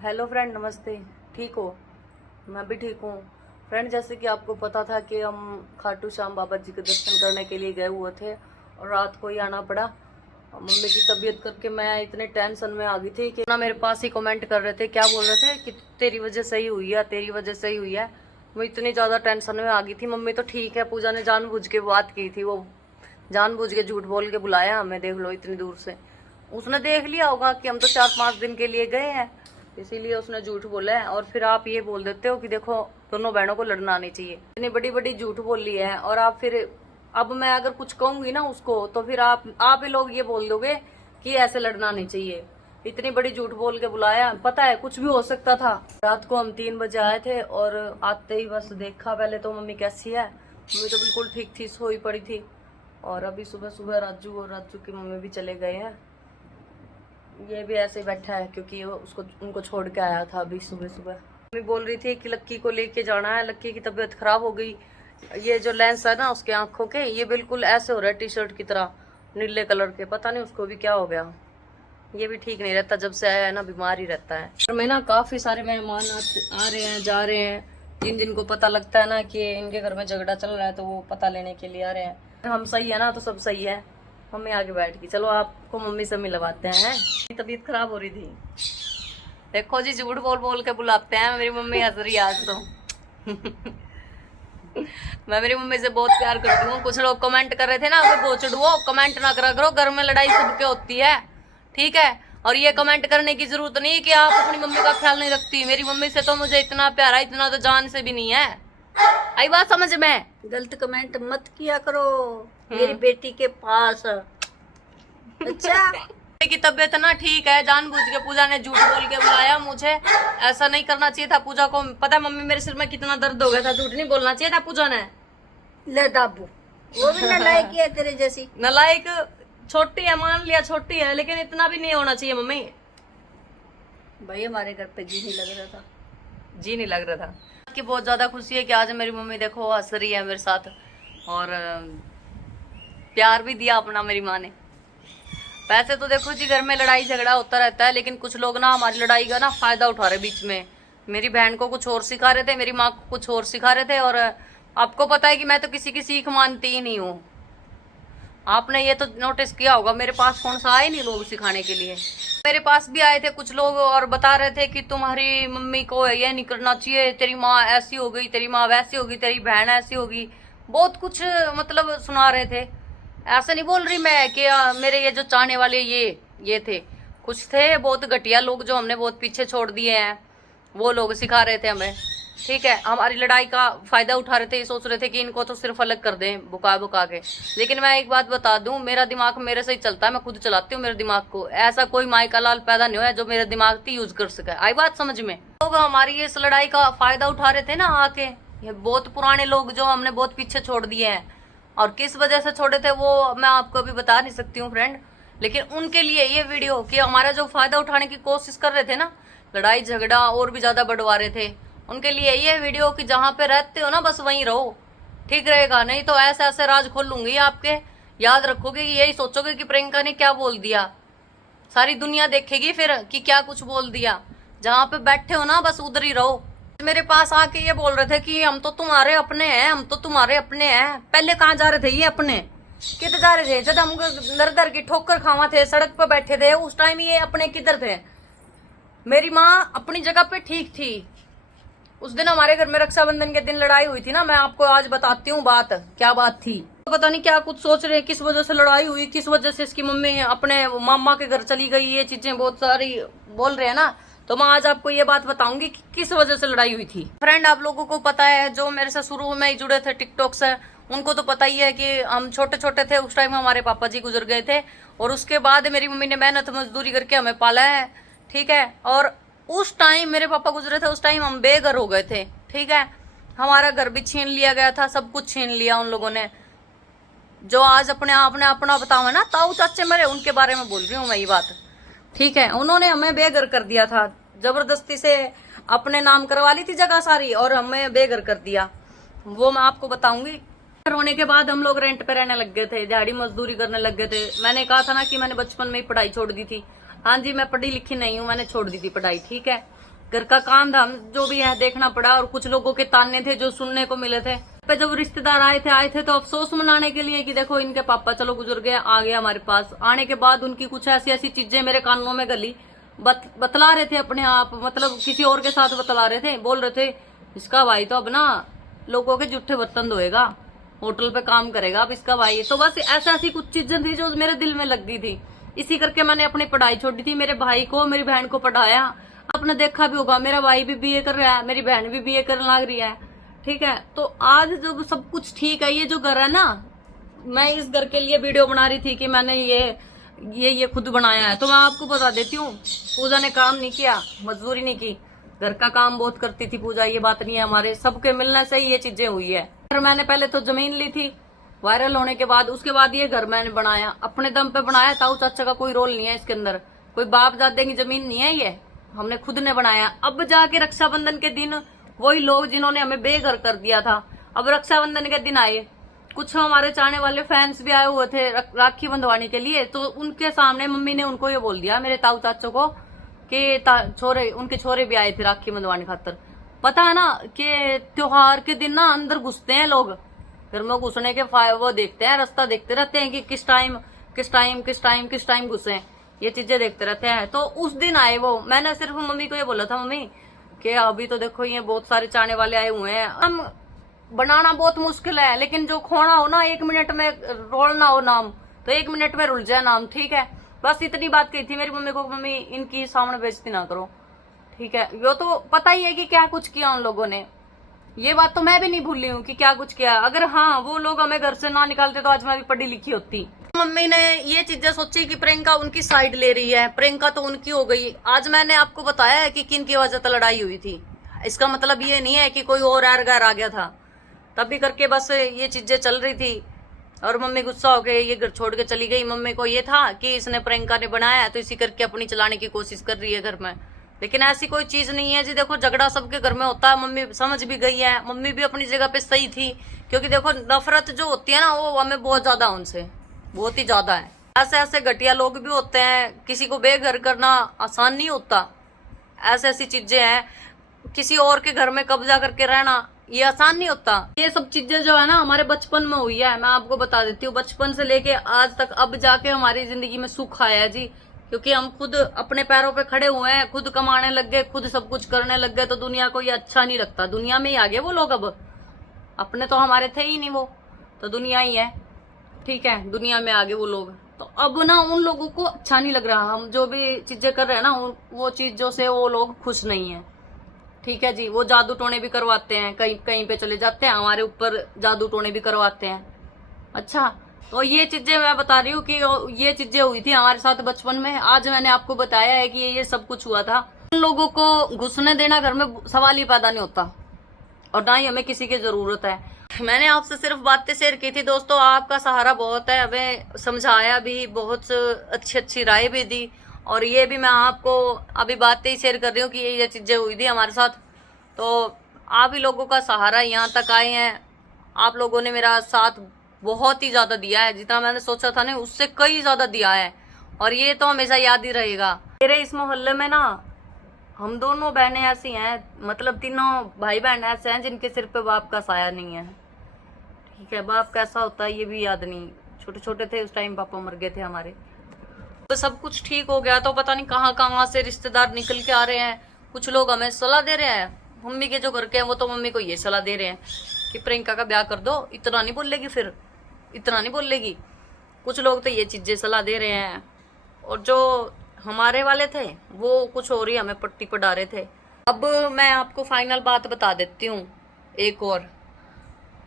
Hello friend, नमस्ते। ठीक हो? मैं भी ठीक हूँ। फ्रेंड, जैसे कि आपको पता था कि हम खाटू श्याम बाबा जी के दर्शन करने के लिए गए हुए थे और रात को ही आना पड़ा। मम्मी की तबीयत करके मैं इतने टेंशन में आ गई थी कि ना मेरे पास ही कमेंट कर रहे थे, क्या बोल रहे थे कि तेरी वजह से ही हुई है, तेरी वजह से ही हुई है। मैं इतनी ज़्यादा टेंशन में आ गई थी। मम्मी तो ठीक है, पूजा ने जानबूझ के बात की थी, वो जानबूझ के झूठ बोल के बुलाया हमें, देख लो इतनी दूर से। उसने देख लिया होगा कि हम तो 4-5 दिन के लिए गए हैं, इसीलिए उसने झूठ बोला है। और फिर आप ये बोल देते हो कि देखो दोनों बहनों को लड़ना नहीं चाहिए। इतनी बड़ी बड़ी झूठ बोल ली है और आप फिर, अब मैं अगर कुछ कहूंगी ना उसको तो फिर आप ही लोग ये बोल दोगे कि ऐसे लड़ना नहीं चाहिए। इतनी बड़ी झूठ बोल के बुलाया, पता है कुछ भी हो सकता था। रात को हम 3 बजे आए थे और आते ही बस देखा पहले तो मम्मी कैसी है। मम्मी तो बिल्कुल ठीक थी, सोई पड़ी थी। और अभी सुबह सुबह राजू और राजू की मम्मी भी चले गए हैं। ये भी ऐसे ही बैठा है क्योंकि वो उनको छोड़ के आया था अभी सुबह सुबह। मम्मी बोल रही थी कि लक्की को लेके जाना है, लक्की की तबीयत खराब हो गई। ये जो लेंस है ना उसके आंखों के, ये बिल्कुल ऐसे हो रहा है टी शर्ट की तरह, नीले कलर के। पता नहीं उसको भी क्या हो गया। ये भी ठीक नहीं रहता, जब से आया है ना बीमार ही रहता है। और मैं ना काफी सारे मेहमान आ रहे हैं, जा रहे हैं। जिनको पता लगता है ना कि इनके घर में झगड़ा चल रहा है तो वो पता लेने के लिए आ रहे हैं। हम सही है ना तो सब सही है। मम्मी आगे बैठ गई, चलो आपको मम्मी से मिलवाते हैं। तबीयत खराब हो रही थी, देखो जी, झूठ बोल बोल के बुलाते हैं। मेरी मम्मी हंस रही है आज तो। मैं मेरी मम्मी से बहुत प्यार करती हूँ। कुछ लोग कमेंट कर रहे थे ना, वो कमेंट ना करा करो, घर में लड़ाई सबके होती है, ठीक है। और ये कमेंट करने की जरूरत नहीं कि आप अपनी मम्मी का ख्याल नहीं रखती। मेरी मम्मी से तो मुझे इतना प्यार है, इतना तो जान से भी नहीं है। आई बात समझ में? गलत कमेंट मत किया करो मेरी बेटी के पास। अच्छा की तबीयत ना ठीक है, जानबूझ के पूजा ने झूठ बोल के बुलाया मुझे। ऐसा नहीं करना चाहिए था। पूजा को पता है मम्मी मेरे सिर में कितना दर्द हो गया था। झूठ नहीं बोलना चाहिए था पूजा ने। ले दाबू, वो भी नालायक है तेरे जैसी। नालायक छोटी है, मान लिया छोटी है, लेकिन इतना भी नहीं होना चाहिए मम्मी। भाई हमारे घर पे जी नहीं लग रहा था। जी नहीं लग रहा था कि बहुत ज्यादा खुशी है कि आज मेरी मम्मी देखो हंस रही है मेरे साथ, और प्यार भी दिया अपना मेरी माँ ने। वैसे तो देखो जी, घर में लड़ाई झगड़ा होता रहता है, लेकिन कुछ लोग ना हमारी लड़ाई का ना फायदा उठा रहे बीच में। मेरी बहन को कुछ और सिखा रहे थे, मेरी माँ को कुछ और सिखा रहे थे। और आपको पता है कि मैं तो किसी की सीख मानती ही नहीं हूँ। आपने ये तो नोटिस किया होगा, मेरे पास कौन सा आए नहीं लोग सिखाने के लिए। मेरे पास भी आए थे कुछ लोग और बता रहे थे कि तुम्हारी मम्मी को ये नहीं करना चाहिए, तेरी माँ ऐसी हो गई, तेरी माँ वैसी होगी, तेरी बहन ऐसी होगी। बहुत कुछ मतलब सुना रहे थे। ऐसा नहीं बोल रही मैं कि मेरे ये जो चाहने वाले ये थे, कुछ थे बहुत घटिया लोग जो हमने बहुत पीछे छोड़ दिए हैं। वो लोग सिखा रहे थे हमें, ठीक है। हमारी लड़ाई का फायदा उठा रहे थे, ये सोच रहे थे कि इनको तो सिर्फ अलग कर दें बुका बुका के। लेकिन मैं एक बात बता दूं, मेरा दिमाग मेरे से ही चलता है, मैं खुद चलाती हूँ मेरे दिमाग को। ऐसा कोई माई का लाल पैदा नहीं हुआ है जो मेरे दिमाग की यूज कर सके। आई बात समझ में? लोग हमारी इस लड़ाई का फायदा उठा रहे थे ना आके, ये बहुत पुराने लोग जो हमने बहुत पीछे छोड़ दिए हैं। और किस वजह से छोड़े थे वो मैं आपको अभी बता नहीं सकती हूँ फ्रेंड, लेकिन उनके लिए ये वीडियो कि हमारा जो फायदा उठाने की कोशिश कर रहे थे ना, लड़ाई झगड़ा और भी ज्यादा बढ़वा रहे थे, उनके लिए ये वीडियो कि जहां पे रहते हो ना बस वहीं रहो, ठीक रहेगा। नहीं तो ऐसे ऐसे राज खोल लूंगी आपके, याद रखोगे कि यही सोचोगे कि प्रियंका ने क्या बोल दिया। सारी दुनिया देखेगी फिर कि क्या कुछ बोल दिया। जहां पे बैठे हो ना बस उधर ही रहो। मेरे पास आके ये बोल रहे थे कि हम तो तुम्हारे अपने हैं, हम तो तुम्हारे अपने हैं। पहले कहाँ जा रहे थे ये अपने? किधर जा रहे थे? जब हम दर दर की ठोकर खावा थे, सड़क पे बैठे थे, उस टाइम ये अपने किधर थे? मेरी माँ अपनी जगह पे ठीक थी। उस दिन हमारे घर में रक्षाबंधन के दिन लड़ाई हुई थी ना, मैं आपको आज बताती हूँ बात, क्या बात थी। तो पता नहीं क्या कुछ सोच रहे हैं, किस वजह से लड़ाई हुई, किस वजह से इसकी मम्मी अपने मामा के घर चली गई, ये चीजें बहुत सारी बोल रहे हैं ना। तो मैं आज आपको ये बात बताऊंगी कि किस वजह से लड़ाई हुई थी। फ्रेंड, आप लोगों को पता है, जो मेरे से शुरू में ही जुड़े थे टिकटॉक से, उनको तो पता ही है कि हम छोटे छोटे थे उस टाइम हमारे पापा जी गुजर गए थे, और उसके बाद मेरी मम्मी ने मेहनत मजदूरी करके हमें पाला है, ठीक है। और उस टाइम मेरे पापा गुजरे थे, उस टाइम हम बेघर हो गए थे, ठीक है। हमारा घर भी छीन लिया गया था, सब कुछ छीन लिया उन लोगों ने। जो आज अपने आप ने अपना बतावा ना, ताऊ चाचे मेरे, उनके बारे में बोल रही हूँ मैं ये बात, ठीक है। उन्होंने हमें बेघर कर दिया था, जबरदस्ती से अपने नाम करवा ली थी जगह सारी और हमें बेघर कर दिया। वो मैं आपको बताऊंगी। होने के बाद हम लोग रेंट पे रहने लग गए थे, दिहाड़ी मजदूरी करने लग गए थे। मैंने कहा था ना कि मैंने बचपन में ही पढ़ाई छोड़ दी थी। हाँ जी, मैं पढ़ी लिखी नहीं हूँ, मैंने छोड़ दी थी पढ़ाई, ठीक है। घर का काम धाम जो भी है देखना पड़ा, और कुछ लोगों के ताने थे जो सुनने को मिले थे। पे जब रिश्तेदार आए थे तो अफसोस मनाने के लिए कि देखो इनके पापा चलो गुजर गए, आ गए हमारे पास। आने के बाद उनकी कुछ ऐसी ऐसी चीजें मेरे कानों में गली, बतला रहे थे अपने आप, मतलब किसी और के साथ बतला रहे थे, बोल रहे थे इसका भाई तो अब ना लोगों के जूठे बर्तन धोएगा, होटल पे काम करेगा अब इसका भाई। तो बस ऐसी ऐसी कुछ चीजें थी जो मेरे दिल में लग गई थी। इसी करके मैंने अपनी पढ़ाई छोड़ी थी, मेरे भाई को मेरी बहन को पढ़ाया। आपने देखा भी होगा मेरा भाई भी बीए कर रहा है, मेरी बहन भी बीए करने लग रही है, ठीक है। तो आज जब सब कुछ ठीक है, ये जो घर है ना, मैं इस घर के लिए वीडियो बना रही थी कि मैंने ये खुद बनाया है। तो मैं आपको बता देती हूँ, पूजा ने काम नहीं किया, मजदूरी नहीं की, घर का काम बहुत करती थी पूजा, ये बात नहीं है। हमारे सबके मिलने से ही ये चीजें हुई है। मैंने पहले तो जमीन ली थी वायरल होने के बाद, उसके बाद ये घर मैंने बनाया, अपने दम पे बनाया। ताऊ चाचा का कोई रोल नहीं है इसके अंदर, कोई बाप दादे की जमीन नहीं है, ये हमने खुद ने बनाया। अब जाके रक्षाबंधन के दिन वही लोग जिन्होंने हमें बेघर कर दिया था, अब रक्षाबंधन के दिन आए, कुछ हमारे चाहने वाले फैंस भी आए हुए थे राखी बंधवाने के लिए। तो उनके सामने मम्मी ने उनको ये बोल दिया मेरे ताऊ चाचों को कि छोरे, उनके छोरे भी आए थे राखी बंधवाने खातर। पता है ना कि त्योहार के दिन ना अंदर घुसते हैं लोग, घर में घुसने के वो देखते हैं, रास्ता देखते रहते हैं कि किस टाइम घुसे, ये चीजें देखते रहते हैं। तो उस दिन आए वो, मैंने सिर्फ मम्मी को ये बोला था, मम्मी कि अभी तो देखो ये बहुत सारे चाहने वाले आए हुए हैं, हम बनाना बहुत मुश्किल है, लेकिन जो खोना हो ना 1 मिनट में रोलना हो नाम, तो 1 मिनट में रुल जाए नाम, ठीक है। बस इतनी बात कही थी मेरी मम्मी को, मम्मी इनकी सामने बेइज्जती ना करो, ठीक है। वो तो पता ही है कि क्या कुछ किया उन लोगों ने, ये बात तो मैं भी नहीं भूली हूँ कि क्या कुछ किया। अगर हाँ वो लोग हमें घर से ना निकालते तो आज मैं भी पढ़ी लिखी होती। मम्मी ने ये चीजें सोची कि प्रियंका उनकी साइड ले रही है, प्रियंका तो उनकी हो गई। आज मैंने आपको बताया है कि किन की वजह से लड़ाई हुई थी, इसका मतलब ये नहीं है कि कोई और गैर आ गया था, तभी करके बस ये चीजें चल रही थी। और मम्मी गुस्सा हो गई, ये घर छोड़ के चली गई। मम्मी को ये था कि इसने प्रियंका ने बनाया तो इसी करके अपनी चलाने की कोशिश कर रही है घर में, लेकिन ऐसी कोई चीज नहीं है जी। देखो झगड़ा सबके घर में होता है, मम्मी समझ भी गई है, मम्मी भी अपनी जगह पे सही थी। क्योंकि देखो नफरत जो होती है ना वो हमें बहुत ज्यादा, उनसे बहुत ही ज्यादा है। ऐसे ऐसे घटिया लोग भी होते हैं, किसी को बेघर करना आसान नहीं होता, ऐसी ऐसी चीजें हैं, किसी और के घर में कब्जा करके रहना ये आसान नहीं होता। ये सब चीजें जो है ना हमारे बचपन में हुई है, मैं आपको बता देती हूँ, बचपन से लेके आज तक अब जाके हमारी जिंदगी में सुख आया है जी। क्योंकि हम खुद अपने पैरों पे खड़े हुए हैं, खुद कमाने लग गए, खुद सब कुछ करने लग गए, तो दुनिया को ये अच्छा नहीं लगता। दुनिया में ही आ गए वो लोग, अब अपने तो हमारे थे ही नहीं, वो तो दुनिया ही है, ठीक है, दुनिया में आ गए वो लोग। तो अब ना उन लोगों को अच्छा नहीं लग रहा, हम जो भी चीजें कर रहे हैं ना वो चीजों से वो लोग खुश नहीं है, ठीक है जी। वो जादू टोने भी करवाते हैं, कहीं कहीं पे चले जाते हैं, हमारे ऊपर जादू टोने भी करवाते हैं। अच्छा, तो ये चीजें मैं बता रही हूँ कि ये चीजें हुई थी हमारे साथ बचपन में। आज मैंने आपको बताया है कि ये सब कुछ हुआ था। उन लोगों को घुसने देना घर में सवाल ही पैदा नहीं होता, और ना ही हमें किसी की जरूरत है। मैंने आपसे सिर्फ बातें शेयर की थी दोस्तों, आपका सहारा बहुत है, हमें समझाया भी, बहुत अच्छी अच्छी राय भी दी, और ये भी मैं आपको अभी बातें ही शेयर कर रही हूँ कि ये चीजें हुई थी हमारे साथ। तो आप ही लोगों का सहारा यहाँ तक आए हैं, आप लोगों ने मेरा साथ बहुत ही ज्यादा दिया है, जितना मैंने सोचा था ना उससे कई ज्यादा दिया है, और ये तो हमेशा याद ही रहेगा। मेरे इस मोहल्ले में ना हम दोनों बहनें ऐसी हैं, मतलब तीनों भाई बहन ऐसे हैं जिनके सिर पे बाप का साया नहीं है, ठीक है। बाप कैसा होता है ये भी याद नहीं, छोटे छोटे थे उस टाइम पापा मर गए थे हमारे। तो सब कुछ ठीक हो गया तो पता नहीं कहाँ कहाँ से रिश्तेदार निकल के आ रहे हैं। कुछ लोग हमें सलाह दे रहे हैं, मम्मी के जो घर के हैं वो तो मम्मी को ये सलाह दे रहे हैं कि प्रियंका का ब्याह कर दो, इतना नहीं बोलेगी, फिर इतना नहीं बोलेगी। कुछ लोग तो ये चीजें सलाह दे रहे हैं, और जो हमारे वाले थे वो कुछ और ही हमें पट्टी पर डाले थे। अब मैं आपको फाइनल बात बता देती हूँ एक और।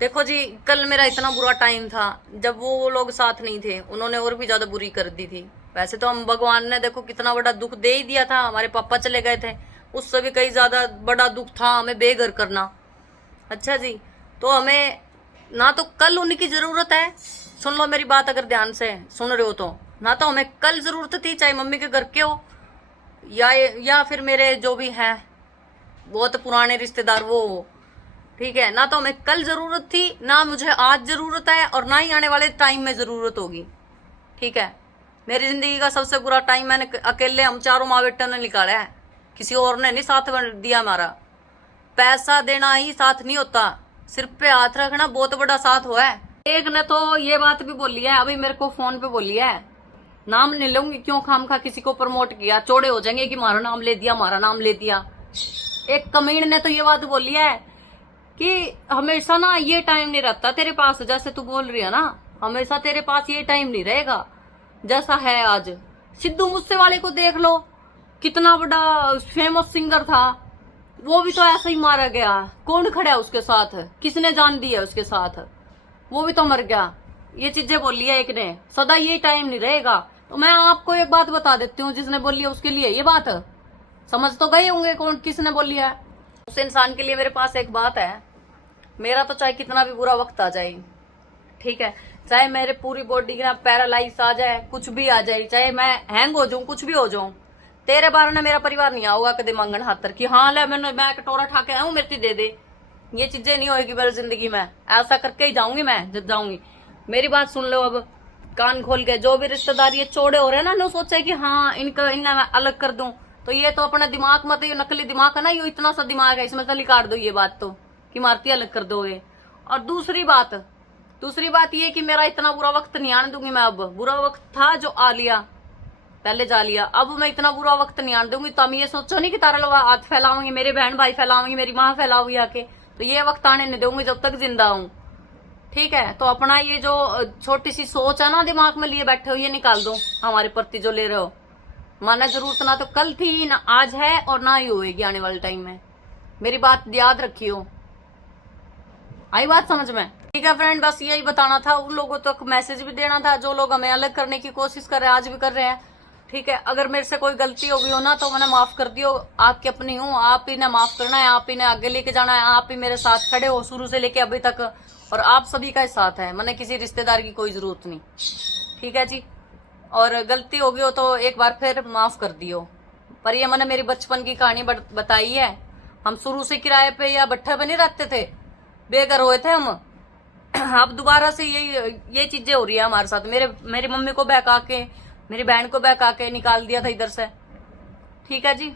देखो जी, कल मेरा इतना बुरा टाइम था जब वो लोग साथ नहीं थे, उन्होंने और भी ज्यादा बुरी कर दी थी। वैसे तो हम भगवान ने देखो कितना बड़ा दुख दे ही दिया था, हमारे पापा चले गए थे, उससे भी कई ज्यादा बड़ा दुख था हमें बेघर करना। अच्छा जी, तो हमें ना तो कल उनकी जरूरत है, सुन लो मेरी बात अगर ध्यान से सुन रहे हो तो, ना तो हमें कल जरूरत थी, चाहे मम्मी के घर के हो या फिर मेरे जो भी हैं बहुत पुराने रिश्तेदार वो हो, ठीक है। ना तो हमें कल जरूरत थी, ना मुझे आज जरूरत है, और ना ही आने वाले टाइम में जरूरत होगी, ठीक है। मेरी जिंदगी का सबसे बुरा टाइम मैंने अकेले हम चारों माँ बेटा ने निकाला है, किसी और ने नहीं साथ दिया हमारा। पैसा देना ही साथ नहीं होता, सिर पे हाथ रखना बहुत बड़ा साथ हुआ है। एक ने तो ये बात भी बोली है, अभी मेरे को फोन पे बोली है, नाम नहीं लूंगी, क्यों खामखा किसी को प्रमोट किया, चौड़े हो जाएंगे कि हमारा नाम ले दिया, हमारा नाम ले दिया। एक कमीण ने तो ये बात बोली है कि हमेशा ना ये टाइम नहीं रहता तेरे पास, जैसे तू बोल रही है ना, हमेशा तेरे पास ये टाइम नहीं रहेगा जैसा है आज। सिद्धू मूसेवाले को देख लो, कितना बड़ा फेमस सिंगर था, वो भी तो ऐसा ही मारा गया। कौन खड़ा है उसके साथ, किसने जान दी है उसके साथ, वो भी तो मर गया। ये चीजें बोली है एक ने, सदा ये टाइम नहीं रहेगा। तो मैं आपको एक बात बता देती हूँ, जिसने बोली है उसके लिए ये बात समझ तो गए होंगे कौन किसने बोली है। उस इंसान के लिए मेरे पास एक बात है, मेरा तो चाहे कितना भी बुरा वक्त आ जाए, ठीक है, चाहे मेरे पूरी बॉडी का पैरालाइज आ जाए, कुछ भी आ जाए, चाहे मैं हैंग हो जाऊं, कुछ भी हो जाऊं, तेरे बारे में मेरा परिवार नहीं आऊगा कदे मांगन हाथर कि हाँ ले मैं कटोरा ठा के आऊं मेरे दे दे। ये चीजें नहीं होगी मेरी जिंदगी में, ऐसा करके ही जाऊंगी मैं जब जाऊंगी। मेरी बात सुन लो अब कान खोल के, जो भी रिश्तेदार ये चौड़े हो रहे हैं ना, नो सोचे कि हाँ इन्हें मैं अलग कर दूं, तो ये तो अपना दिमाग मत, ये नकली दिमाग है ना, ये इतना सा दिमाग है, इसमें तली काट दो ये बात तो कि मारती अलग कर दोगे। और दूसरी बात ये कि मेरा इतना बुरा वक्त नहीं आने दूंगी मैं। अब बुरा वक्त था जो आ लिया, पहले जा लिया, अब मैं इतना बुरा वक्त नहीं आने दूंगी। तुम ये सोचो नहीं कि तारा लोग हाथ फैलाओगे, मेरे बहन भाई फैलाओगे, मेरी माँ फैलाओगी आके, तो ये वक्त आने नहीं दूंगी जब तक जिंदा हूं, ठीक है। तो अपना ये जो छोटी सी सोच है ना दिमाग में लिए बैठे हो, ये निकाल दो हमारे प्रति जो ले रहे हो। माना जरूरत ना तो कल थी, ना आज है, और ना ही होएगी आने वाले टाइम में। मेरी बात याद रखियो, आई बात समझ में? ठीक है फ्रेंड, बस यही बताना था, उन लोगों तक मैसेज भी देना था जो लोग हमें अलग करने की कोशिश कर रहे हैं, आज भी कर रहे हैं, ठीक है। अगर मेरे से कोई गलती हो गई हो ना तो मैंने माफ कर दियो, आपकी अपनी हूँ, आप ही ने माफ करना है, आप ही ने आगे लेके जाना है, आप ही मेरे साथ खड़े हो शुरू से लेके अभी तक, और आप सभी का साथ है, मैंने किसी रिश्तेदार की कोई जरूरत नहीं, ठीक है जी। और गलती हो गई हो तो एक बार फिर माफ कर दियो। पर ये मैंने मेरी बचपन की कहानी बताई है, हम शुरू से किराए पे या भट्ठे पे नहीं रहते थे, बेघर हुए थे हम। अब दोबारा से ये चीजें हो रही है हमारे साथ। मेरी मम्मी को बहका के, मेरी बहन को बहका के निकाल दिया था इधर से, ठीक है जी।